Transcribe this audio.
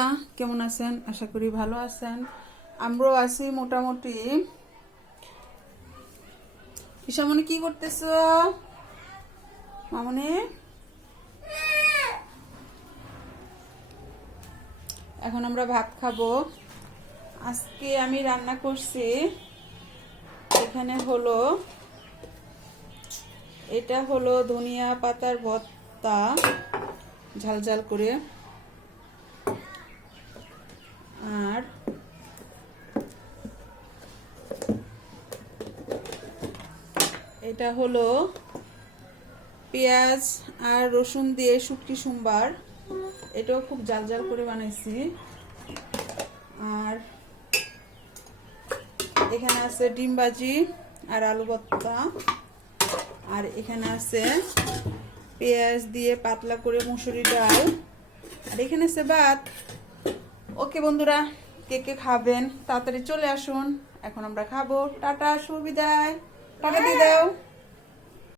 বন্ধুরা কেমন আছেন? আশা করি ভালো আছেন। আমরাও আছি মোটামুটি। ঈশামণি কি করতেছো? মামনি এখন আমরা ভাত খাবো। আজকে আমি রান্না করছি, এখানে হলো এটা হলো ধনিয়া পাতার ভর্তা, ঝাল ঝাল করে। আর এটা হলো পেঁয়াজ আর রসুন দিয়ে শুটকি সোমবার, এটাও খুব জাল জাল করে বানাইছি। আর এখানে আছে ডিম ভাজি আর আলু ভর্তা। আর এখানে আছে পেঁয়াজ দিয়ে পাতলা করে মুসুরি ডাল। আর এখানে আছে ভাত। ওকে বন্ধুরা, কে কে খাবেন তাড়াতাড়ি চলে আসুন, এখন আমরা খাবো। টাটা, শুভ বিদায়, টাটা দিয়ে দাও।